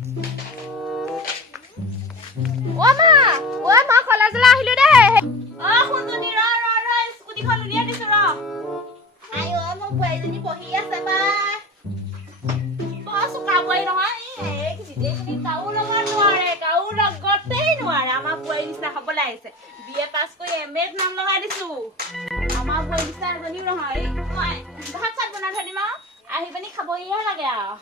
ঐ মই কলেজলৈ আহিলো দেই শুনজনী ৰ স্কুটিখন উলিয়াই দিছো ৰ আই মোৰ বোৱাৰীজনী বহি আছে বাই বৰ চোকা বোৱাৰী নহয় কাৰো লগত নোৱাৰে কাৰো লগতেই নোৱাৰে আমাৰ বোৱাৰী নিচিনা হবলৈ আহিছে BA পাছ কৰি MA নাম লগাই দিছো আমাৰ বোৱাৰী নিচিনা এজনীও নহয় মই ভাত চাত বনাই থৈ দিম আৰু আহি পিনি খাবহিহে লাগে আৰু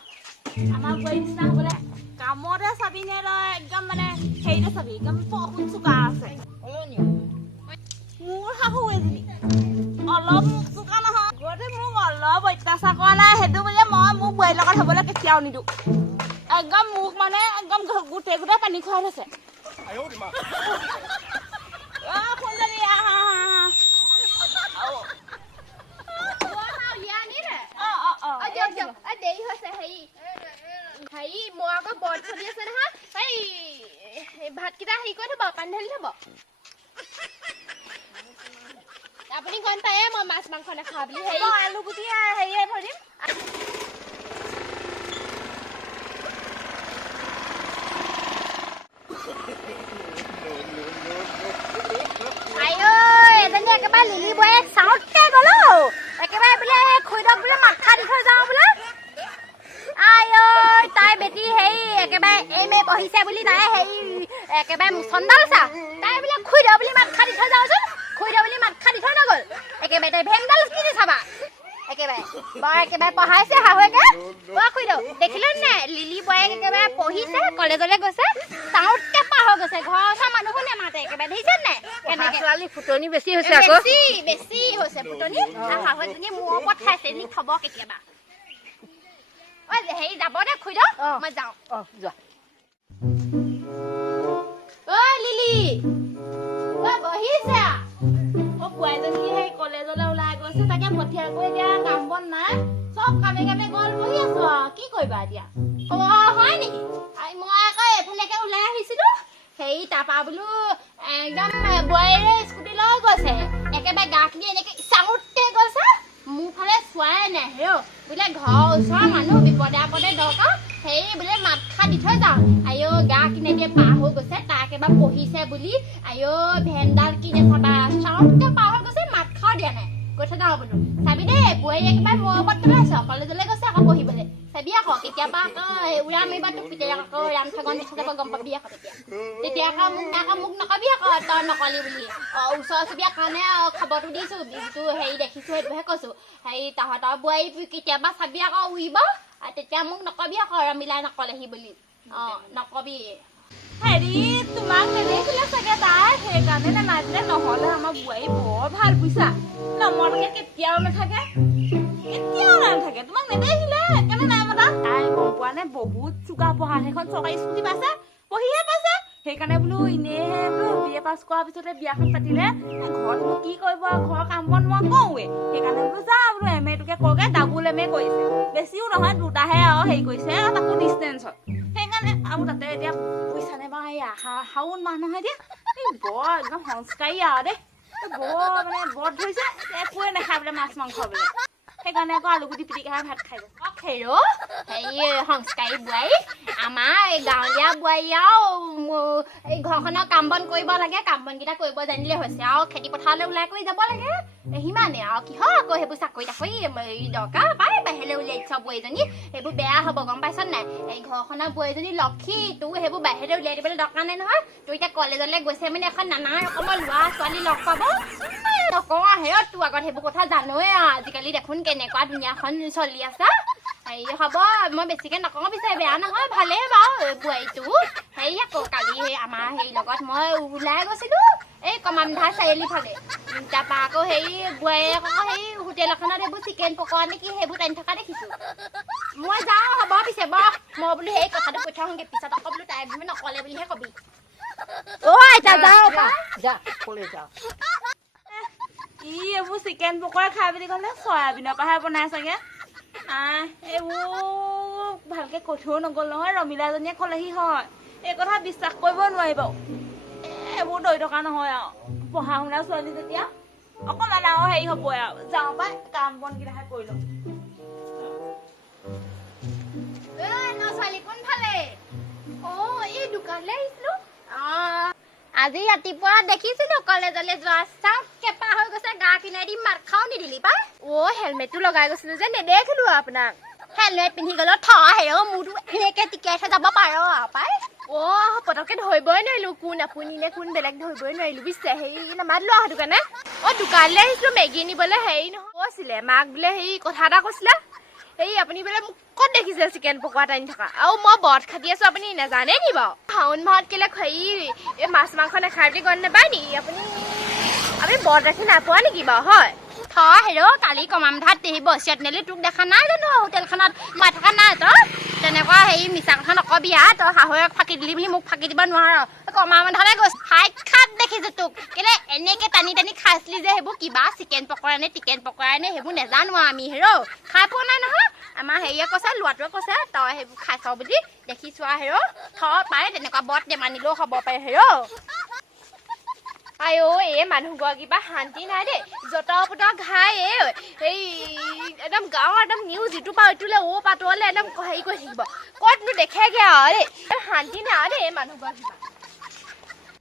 আমাৰ বোৱাৰী নিচিনা হবলৈ কামতে চাবি নে তই একদম মানে হেৰিতে চাবি একদম বহুত চোকা আছে মোৰ শাহু এজনী অলপ মোক চোকা নহয় গতে মোক অলপ অত্যাচাৰ কৰা নাই সেইটো বুলি মই মোৰ বোৱাৰীৰ লগত হ'বলৈ কেতিয়াও নিদিওঁ একদম মোক মানে একদম গোটেই পানী খুৱাই থৈছে দেৰি হৈছে হেৰি মই আকৌ বৰ্ড চলি আছে নহয় ভাতকেইটা হেৰি কৰি থব পানী ঢালি থব আপুনি গম পায়ে মই মাছ মাংস নাখাওঁ বুলি আলু গুটি হেৰিয়ে থৈ দিম এজনী একেবাৰে লিলি বয়ে চাউতকে গ'ল একেবাৰে বোলে খুইদক বোলে মাথা দি থৈ যাওঁ বোলে তাই বেটি হেৰি একেবাৰে MA পঢ়িছে বুলি তাই হেৰি একেবাৰে মুচন্দাল চা তাই বোলে খুইদ বুলি মাথা দি থৈ যাওঁচোন খুইদ বুলি মাথা দি থৈ নগ'ল একেবাৰে তাই ভেংডাল কি দি চাবা একেবাৰে পঢ়াইছে শাহুৱেকে খুইদ দেখিলে নাই লিলি বয়ে একেবাৰে পঢ়িছে কলেজলৈ গৈছে চাউতকে পাৰ হৈ গৈছে ঘৰৰ ওচৰৰ মানুহো নেমাতে একেবাৰে দেখিছে নাই কেনেকে ছোৱালী ফুটনি বেছি হৈছে আকৌ বেছি হৈছে ফুটনি আৰু শাহুৱেকজনী মূৰ ওপৰত খাইছে নি থব কেতিয়াবা হেৰি যাব দে খুইদ মই যাওঁ যোৱা লিলি বহিছা বোৱাৰীজনী সেই কলেজলৈ ওলাই গৈছে তাকে পঠিয়াই কৰি এতিয়া কাম বন নাই চব কামে গ'ল বহি আছো আৰু কি কৰিবা এতিয়া হয় নেকি মই আকৌ এইফালেকে ওলাই আহিছিলো হেৰি তাৰপা বোলো একদম বোৱাৰীৰে স্কুটি লৈ গৈছে একেবাৰে গাখিনি এনেকে চাউতকে গৈছে মোৰ ফালে চোৱাই নাই বোলে ঘৰৰ ওচৰৰ মানুহ বিপদে আপদে দৰকাৰ হেৰি বোলে মাত খা দি থৈ যাওঁ গা কিনে দিয়ে পাৰ হৈ গৈছে তাক এবাৰ পঢ়িছে বুলি ভেনডাল কিনে চাবা চাউতকে পাৰ হৈ গৈছে মাত খাও দিয়া নাই কৈ থৈ যাওঁ বোলো চাবি দেই বোৱাৰী একেবাৰে মোৰ ওপৰত পেলাইছে কলেজলৈ গৈছে আকৌ পঢ়িবলৈ চাবি আকৌ কেতিয়াবা আকৌ উৰা মাৰিবা তোক পিতে আকৌ ৰাম ঠগন নিচিনাকৈ গম পাবি আকৌ তেতিয়া আকৌ মোক নকবি আকৌ তই নকলি বুলি ওচৰ চুবুৰীয়াৰ কাৰণে খবৰটো দিছো যিটো হেৰি দেখিছো সেইটোহে কৈছো হেৰি তহঁতৰ বোৱাৰী কেতিয়াবা চাবি আকৌ উৰিব তেতিয়া মোক নকবি আকৌ মিলাই নকলেহি বুলি নকবি হেৰি তোমাক নেদেখিলে চাগে তাই সেইকাৰণে নেমাতিলে নহ'লে আমাৰ বোৱাৰী বৰ ভাল বুজিছা নমতাকে কেতিয়াও নাথাকে তোমাক নেদেখিলে কেনে নাই মতা তাই গম পোৱা নে বহুত চোকা পঢ়া সেইখন চৰকাৰী স্কুটি পাইছে পঢ়িহে পাইছে সেইকাৰণে বোলো এনেহে বোলো BA পাছ কৰাৰ পিছতে বিয়াখন পাতিলে ঘৰত বোলো কি কৰিব ঘৰৰ কাম বন মই কৰোৱে সেইকাৰণে বোলো যা বোলো MA টোকে কৰগে ডাবুল MA কৰিছে বেছিও নহয় দুটাহে আৰু হেৰি কৰিছে তাকো ডিষ্টেঞ্চত সেইকাৰণে আৰু তাতে এতিয়া পইচা নে বাৰু এই শাওণ মাহ নহয় এতিয়া বৰ একদম সংস্কাৰী আৰু দেই বৰ মানে বৰ ধৰিছে একোৱে নাখায় বোলে মাছ মাংস বোলে সেইকাৰণে আকৌ আলুগুটি পিটিকাহে ভাত খাই গৈছে হেৰি সংস্কাৰী বোৱাৰী আমাৰ গাঁৱলীয়া বোৱাৰী আৰু এই ঘৰখনৰ কাম বন কৰিব লাগে কাম বনকেইটা কৰিব জানিলে হৈছে আৰু খেতি পথাৰলৈ ওলাই কৰি যাব লাগে সিমানে আৰু কিহৰ আকৌ সেইবোৰ চাকৰি তাকৰি দৰকাৰ পাই বাহিৰলৈ উলিয়াই দিছ বোৱাৰীজনী সেইবোৰ বেয়া হ'ব গম পাইছ নাই এই ঘৰখনৰ বোৱাৰীজনী লক্ষী তোৰ সেইবোৰ বাহিৰলৈ উলিয়াই দিবলৈ দৰকাৰ নাই নহয় তোৰ এতিয়া কলেজলৈ গৈছে মানে এখন নানা ৰকমৰ ল'ৰা ছোৱালী লগ পাব নকওঁ হেৰত তোৰ আগত সেইবোৰ কথা জানোৱে আজিকালি দেখোন কেনেকুৱা দুনিয়াখন চলি আছে হেৰি হ'ব মই বেছিকে নকওঁ পিছে বেয়া নহয় ভালেই বাৰু বোৱাৰীটো হেৰি আকৌ কালি আমাৰ হেৰি লগত মই ওলাই গৈছিলো এই কমামধাৰ চাৰিআলি ফালে তাৰপৰা আকৌ হেৰি বোৱাৰীয়ে আকৌ সেই হোটেল এখনত সেইবোৰ চিকেন পকৰা নেকি সেইবোৰ টানি থকা দেখিছো মই যাওঁ হ'ব পিছে মই বোলো সেই কথাটো কৈ থওঁগে পিছত আকৌ বোলো তাই বোলো নকলে বুলিহে কবি এইবোৰ চিকেন পকৰা খাই বুলি ক'লে চয়াবিনৰ পৰাহে বনাই চাগে এইবোৰ ভালকে কৈ থৈ নগ'ল নহয় ৰমিলাজনীয়ে ক'লেহি হয় এই কথা বিশ্বাস কৰিব নোৱাৰিব এইবোৰ দৈ থকা নহয় আৰু পঢ়া শুনা ছোৱালী যেতিয়া অকণমান আৰু হেৰি হ'বই আৰু যাওঁ পাই কাম বন কেইটাহে কৰি লওঁ ছোৱালী কোনফালে কলেজলৈ আহিছিলো আজি ৰাতিপুৱা দেখিছিলো কলেজলৈ যোৱা চাওঁ কেপা হৈ গৈছে গা কিনাৰি মাৰ খাও নিদিলি পাই হেলমেটটো লগাই গৈছিলো যে নেদেখিলো আপোনাক হেলমেট পিন্ধি গ'লো হেৰ মোৰতো এনেকে টিকেট যাব পাৰ পাই পটককে ধৰিবই নোৱাৰিলো কোন আপুনি নে কোন বেলেগ ধৰিবই নোৱাৰিলো বুজিছে হেৰি নামাতিলো সেইটো কাৰণে দোকানলৈ আহিছিলো মেগী নিবলৈ হেৰি নহয় কৈছিলে মাক বোলে হেৰি কথা এটা কৈছিলে এই আপুনি বোলে মোক ক'ত দেখিছে চিকেন পকোৱা টানি থকা আৰু মই বট খাটি আছো আপুনি নাজানে নি বাৰু শাওন মাহত কেলে হেৰি এই মাছ মাংস নাখায় বুলি গম নাপায় নি আপুনি বট ৰাখি নাপোৱা নেকি বাৰু হয় হেৰ কালি কমাম ধাত দেহি বচিয়াত নেলি তোক দেখা নাই জানো হোটেলখনত মই থকা নাই তই তেনেকুৱা হেৰি মিছা কথা নকবি তই শাহুৱেক ফাঁকি দিলি বুলি মোক ফাঁকি দিব নোৱাৰ কমাম ধালে গৈছ সাক্ষাৎ দেখিছো তোক কেলে এনেকে টানি টানি খাইছিলি যে সেইবোৰ কিবা চিকেন পকৰা নে টিকেন পকৰা নে সেইবোৰ নেজানো আমি হেৰ খাই পোৱা নাই নহয় আমাৰ হেৰিয়ে কৈছে ল'ৰাটোৱে কৈছে তই সেইবোৰ খাইছ বুলি দেখিছো হেৰ পাই তেনেকুৱা বট নেমানিলেও হ'ব পাৰে হেৰ আই মানুহ কিবা শান্তি নাই দেই যত পত ঘাই এই একদম গাঁৱৰ একদম নিউজ ইটো পা ইটোলে পাতলে একদম হেৰি কৰি থাকিব ক'তনো দেখেগে আৰু দেই শান্তি নাই দেই মানুহ কিবা